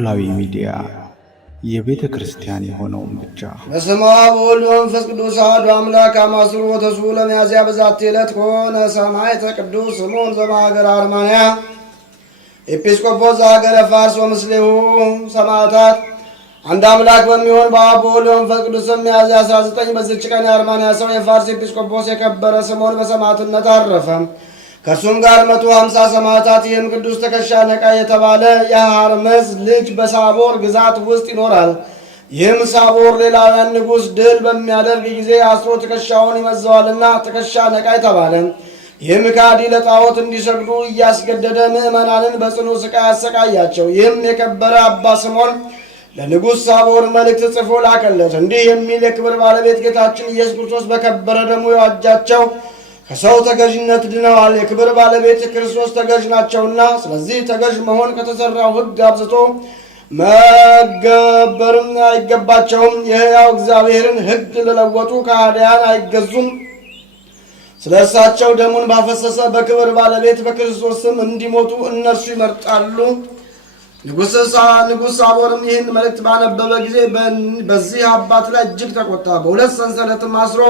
ኖላዊ ሚዲያ የቤተ ክርስቲያን የሆነውን ብቻ። በስመ አብ ወወልድ ወመንፈስ ቅዱስ አሐዱ አምላክ አማስሩ ወተስዑ ለሚያዝያ በዛቲ ዕለት ኮነ ሰማዕተ ቅዱስ ስምዖን ዘእምሀገረ አርማንያ ኤጲስቆጶስ ዘሀገረ ፋርስ ወምስሌሁ ሰማዕታት። አንድ አምላክ በሚሆን በአብ ወወልድ ወመንፈስ ቅዱስ ሚያዝያ 19 በዚች ቀን የአርማንያ ሰው የፋርስ ኤጲስቆጶስ የከበረ ስምዖን በሰማዕትነት አረፈ። ከእርሱም ጋር 150 ሰማዕታት። ይህም ቅዱስ ትከሻ ነቃ የተባለ የሐርመዝ ልጅ በሳቦር ግዛት ውስጥ ይኖራል። ይህም ሳቦር ሌላውያን ንጉሥ ድል በሚያደርግ ጊዜ አስሮ ትከሻውን ይመዘዋልና ትከሻ ነቃ የተባለ። ይህም ከሃዲ ለጣዖት እንዲሰግዱ እያስገደደ ምዕመናንን በጽኑ ሥቃይ ያሰቃያቸው። ይህም የከበረ አባ ስምዖን ለንጉሥ ሳቦር መልእክት ጽፎ ላከለት እንዲህ የሚል የክብር ባለቤት ጌታችን ኢየሱስ ክርስቶስ በከበረ ደሙ የዋጃቸው ከሰው ተገዥነት ድነዋል። የክብር ባለቤት ክርስቶስ ተገዥ ናቸውና፣ ስለዚህ ተገዥ መሆን ከተሰራው ሕግ አብዝቶ መገበርም አይገባቸውም። የሕያው እግዚአብሔርን ሕግ ለለወጡ ከሃዲያን አይገዙም። ስለ እርሳቸው ደሙን ባፈሰሰ በክብር ባለቤት በክርስቶስ ስም እንዲሞቱ እነርሱ ይመርጣሉ። ንጉሥ ሳቦርም ይህን መልእክት ባነበበ ጊዜ በዚህ አባት ላይ እጅግ ተቆጣ። በሁለት ሰንሰለትም አስሮ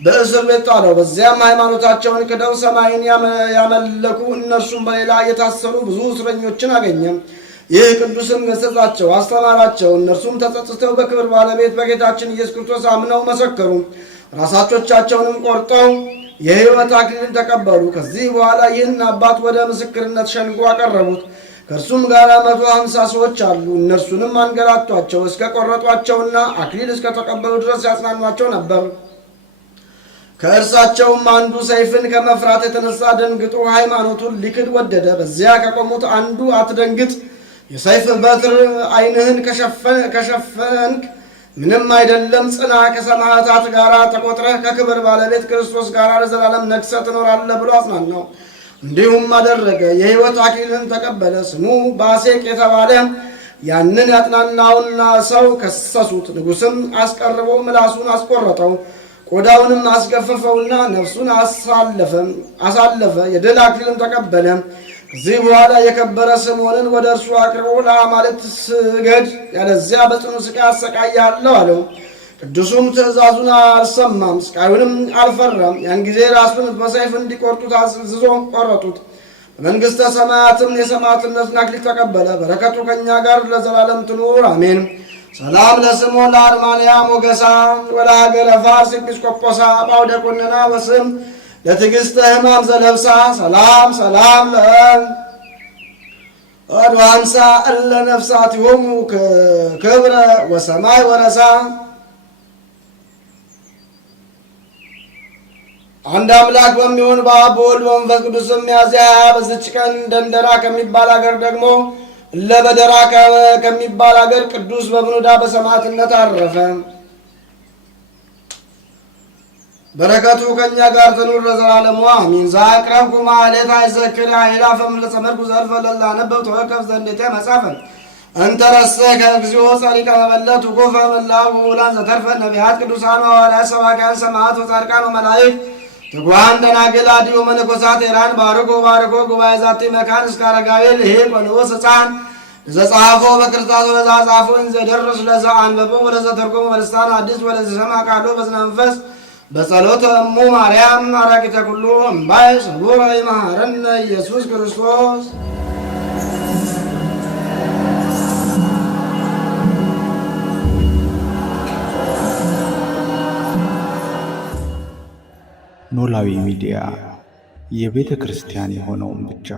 በእስር ቤት ጣለው። በዚያም ሃይማኖታቸውን ክደው ሰማይን ያመለኩ እነርሱም በሌላ የታሰሩ ብዙ እስረኞችን አገኘ። ይህ ቅዱስም ገሠጻቸው፣ አስተማራቸው። እነርሱም ተጸጽተው በክብር ባለቤት በጌታችን ኢየሱስ ክርስቶስ አምነው መሰከሩ። ራሳቸውንም ቆርጠው የሕይወት አክሊልን ተቀበሉ። ከዚህ በኋላ ይህን አባት ወደ ምስክርነት ሸንጎ አቀረቡት። ከእርሱም ጋር 150 ሰዎች አሉ። እነርሱንም አንገላቷቸው እስከ ቆረጧቸውና አክሊል እስከ ተቀበሉ ድረስ ያጽናኗቸው ነበር። ከእርሳቸውም አንዱ ሰይፍን ከመፍራት የተነሳ ደንግጦ ሃይማኖቱን ሊክድ ወደደ። በዚያ ከቆሙት አንዱ አትደንግጥ፣ የሰይፍ በትር ዓይንህን ከሸፈንክ ምንም አይደለም፣ ጽና፣ ከሰማዕታት ጋር ተቆጥረህ ከክብር ባለቤት ክርስቶስ ጋር ለዘላለም ነግሰህ ትኖራለህ ብሎ አጽናናው። እንዲሁም አደረገ። የሕይወት አክሊልን ተቀበለ። ስሙ ባሴቅ የተባለ ያንን ያጥናናውና ሰው ከሰሱት። ንጉሥም አስቀርቦ ምላሱን አስቆረጠው፣ ቆዳውንም አስገፈፈውና ነፍሱን አሳለፈ። የድል አክሊልን ተቀበለ። ከዚህ በኋላ የከበረ ስምዖንን ወደ እርሱ አቅርቦ ለአማልክት ስገድ፣ ያለዚያ በጽኑ ሥቃይ አሰቃይሃለሁ አለው። ቅዱሱም ትእዛዙን አልሰማም፣ ሥቃዩንም አልፈራም። ያን ጊዜ ራሱን በሰይፍ እንዲቆርጡት አዝዞ ቆረጡት። በመንግሥተ ሰማያትም የሰማዕትነትን አክሊል ተቀበለ። በረከቱ ከእኛ ጋር ለዘላለም ትኑር አሜን። ሰላም ለስምዖን ለአርማንያ ሞገሳ ወለሀገረ ፋርስ ኤጲስቆጶሳ በአውደ ቁንና ወስም ለትዕግሥተ ሕማም ዘለብሳ ሰላም ለአድዋንሳ እለ ነፍሳቲሆሙ ክብረ ወሰማይ ወረሳ። አንድ አምላክ በሚሆን በአብ በወልድ በመንፈስ ቅዱስ ሚያዝያ 20 በዚች ቀን ደንደራ ከሚባል አገር ደግሞ ለበደራ ከሚባል አገር ቅዱስ በብኑዳ በሰማዕትነት አረፈ። በረከቱ ከእኛ ጋር ትኑር ለዘላለሙ አሚን። ዘአቅረብኩ ማሕሌተ አዘክር አእላፈ እምለጸመድኩ ዘልፈ ለላነበብ ተወከፍ ዘንዴቴ መጻፈን እንተረሰይ ከእግዚኦ ጸሪቀ መበለት ውቁፈ መላው ውላን ዘተርፈ ነቢያት ቅዱሳን ሐዋርያት ሰባክያን ሰማዕታት ወጻድቃን ወመላእክት ትጉሃን ደናግል አድዮ መነኮሳት ኤራን ባርኮ ጉባኤ ዛቲ መካን እስከ አረጋዊ ልሂቅ ወንዑስ ሕፃን ዘጸሐፎ በክርስቶስ ወለዛ ጻፎ እንዘደርስ ለዛ አንበቦ ወለዛ ተርጎሙ በልሳን አዲስ ወለዛ ሰማ ቃሉ በዝነ መንፈስ በጸሎተ እሙ ማርያም አራቂተ ኩሉ እምባይ ስቡረ ይመሐረነ ኢየሱስ ክርስቶስ። ኖላዊ ሚዲያ የቤተ ክርስቲያን የሆነውን ብቻ።